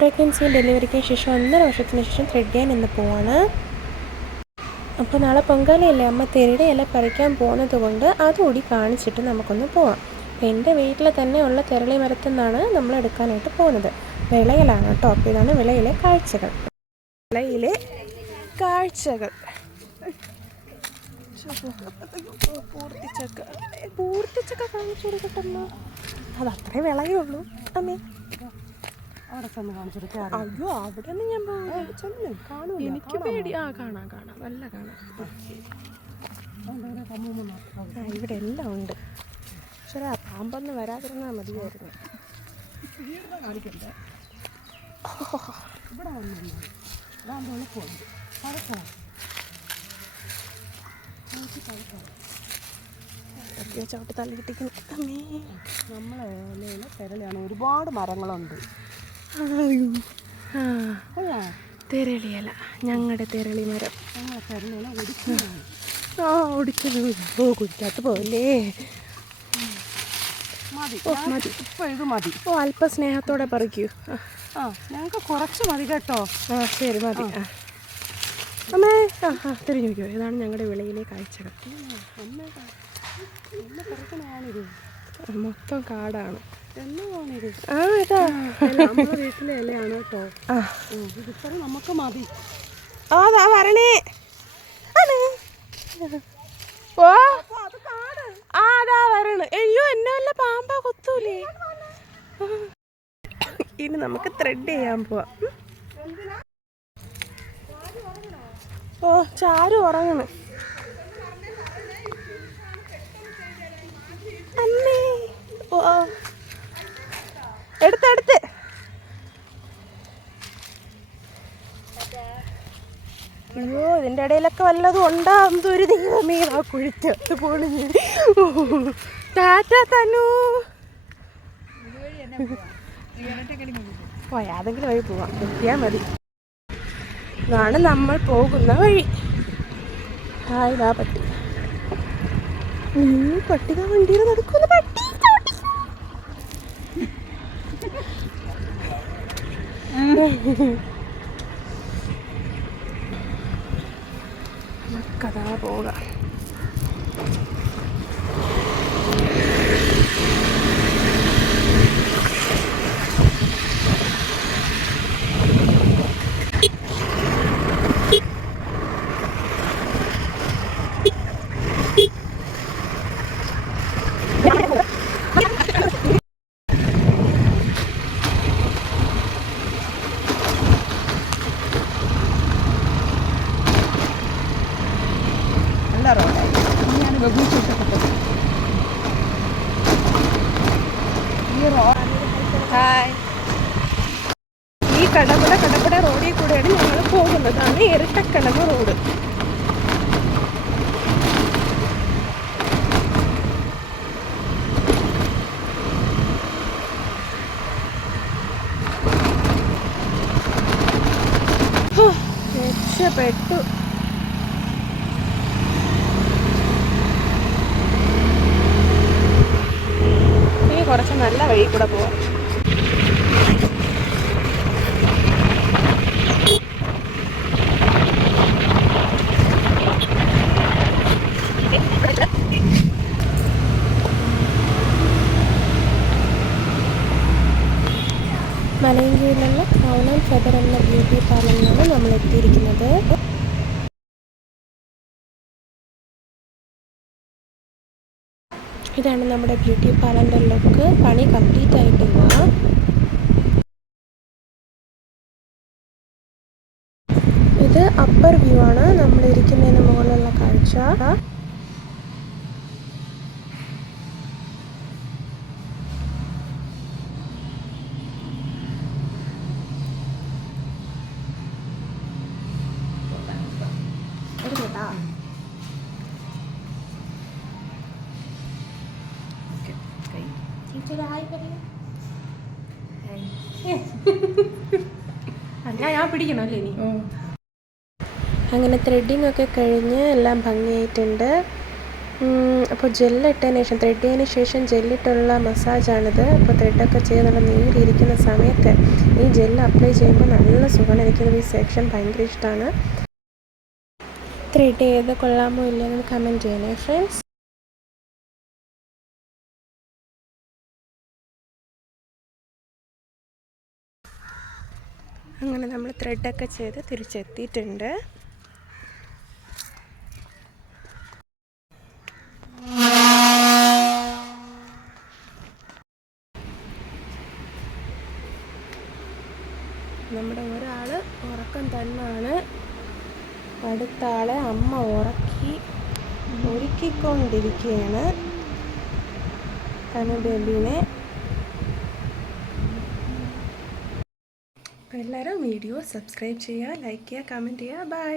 പ്രഗ്നൻസിയും ഡെലിവറിക്കും ശേഷം 1.5 വർഷത്തിന് ശേഷം ത്രെഡ് ചെയ്യാൻ ഇന്ന് പോവാണ്. അപ്പോൾ നാളെ പൊങ്കാലയല്ലേ, അമ്മ തെരയുടെ ഇല പറിക്കാൻ പോകുന്നത് കൊണ്ട് അതുകൂടി കാണിച്ചിട്ട് നമുക്കൊന്ന് പോവാം. അപ്പോൾ എൻ്റെ വീട്ടിൽ തന്നെ ഉള്ള തെരളി മരത്തിൽ നിന്നാണ് നമ്മൾ എടുക്കാനായിട്ട് പോകുന്നത്. വിളയിലാണ് കേട്ടോ. അപ്പോൾ ഇതാണ് വിളയിലെ കാഴ്ചകൾ. വിളയിലെ കാഴ്ചകൾ. പൂർത്തിച്ചക്ക കാണിച്ചു കൊടുക്കട്ടമ്മ. അത് അത്രേ വിളയേ ഉള്ളൂ അമ്മേ. അയ്യോ അവിടെ ഒന്നും ഞാൻ കാണും. എനിക്ക് പേടി. കാണാം നല്ല കാണാം. ഇവിടെ എല്ലാം ഉണ്ട്. പക്ഷേ പാമ്പൊന്നും വരാതിരുന്നാൽ മതിയായിരുന്നു. ചവിട്ടി തള്ളി കിട്ടിക്കുന്നു. നമ്മളെ തെരളിയാണ്. ഒരുപാട് മരങ്ങളുണ്ട്. തെരളിയല, ഞങ്ങളുടെ തെരളി മരം. ഒടിച്ചത് കുടിക്കാത്ത പോലേ. മതി. ഇത് മതി. അല്പ സ്നേഹത്തോടെ പറിക്കൂ. ഞങ്ങൾക്ക് കുറച്ച് മതി കേട്ടോ. ശരി മതി. അമ്മേ തിരിഞ്ഞു നോക്കിയോ. ഇതാണ് ഞങ്ങളുടെ വിളയിലെ കാഴ്ചകൾ. മൊത്തം കാടാണ്. ഇതാ നമ്മുടെ വീട്ടിലെ ഇലയാണ് കേട്ടോ. ഇതിപ്പോ നമുക്ക് മതി. അതാ വരണേ. അതാ വരണേ. അയ്യോ എന്നെ വല്ല പാമ്പാ കൊത്തൂലേ. ഇനി നമുക്ക് ത്രെഡ് ചെയ്യാൻ പോവാം. ചാരു ഉറങ്ങണ്. അമ്മേ എടുത്ത് അയ്യോ ഇതിൻ്റെ ഇടയിലൊക്കെ വല്ലതും ഉണ്ടാകുന്നത്. ഒരു ദൈവമേ ആ കുഴിച്ചത്ത് പോണി. ടാറ്റ തനു. ഏതെങ്കിലും വഴി പോവാം. എത്തിയാൽ മതി. ഇതാണ് നമ്മൾ പോകുന്ന വഴി. ഇതാ പട്ടി. പട്ടിക വണ്ടിയിൽ നടക്കുന്ന പട്ടി. കഥാ പോകാം. ഈ കടപ്പുട റോഡിൽ കൂടെയാണ് ഞങ്ങൾ പോകുന്നതാണ്. ഇരട്ടക്കടവ് റോഡ്. രക്ഷപ്പെട്ടു. ഇനി കുറച്ച് നല്ല വഴി കൂടെ പോവാം. മലയങ്കീഴിലുള്ള ക്രൗൺ ആൻഡ് ഫെദർ എന്ന ബ്യൂട്ടി പാർലറിലാണ് നമ്മൾ എത്തിയിരിക്കുന്നത്. ഇതാണ് നമ്മുടെ ബ്യൂട്ടി പാർലറിൻ്റെ ലുക്ക്. പണി കംപ്ലീറ്റ് ആയിട്ടില്ല. ഇത് അപ്പർ വ്യൂ ആണ്. നമ്മളിരിക്കുന്നതിന് മുകളിലുള്ള കാഴ്ച. ഞാൻ പിടിക്കണല്ലേ ഇനി. അങ്ങനെ ത്രെഡിങ് ഒക്കെ കഴിഞ്ഞ് എല്ലാം ഭംഗിയായിട്ടുണ്ട്. അപ്പോൾ ജെല്ലിട്ടതിന് ശേഷം ത്രെഡ് ചെയ്തതിന് ശേഷം ജെല്ലിട്ടുള്ള മസാജാണിത്. അപ്പോൾ ത്രെഡൊക്കെ ചെയ്ത് നല്ല നീരിയിരിക്കുന്ന സമയത്ത് ഈ ജെല്ല് അപ്ലൈ ചെയ്യുമ്പോൾ നല്ല സുഖമാണ്. എനിക്കിത് ഈ സെക്ഷൻ ഭയങ്കര ഇഷ്ടമാണ്. ത്രെഡ് ചെയ്ത് കൊള്ളാമോ ഇല്ലയെന്ന് കമൻറ്റ് ചെയ്യണേ ഫ്രണ്ട്സ്. അങ്ങനെ നമ്മൾ ത്രെഡൊക്കെ ചെയ്ത് തിരിച്ചെത്തിയിട്ടുണ്ട്. നമ്മുടെ ഒരാൾ ഉറക്കം തന്നെയാണ്. അടുത്ത ആളെ അമ്മ ഒരുക്കിക്കൊണ്ടിരിക്കുകയാണ് തന ബേബീനെ. അപ്പോൾ എല്ലാവരും വീഡിയോ സബ്സ്ക്രൈബ് ചെയ്യുക, ലൈക്ക് ചെയ്യുക, കമൻറ്റ് ചെയ്യുക. ബൈ.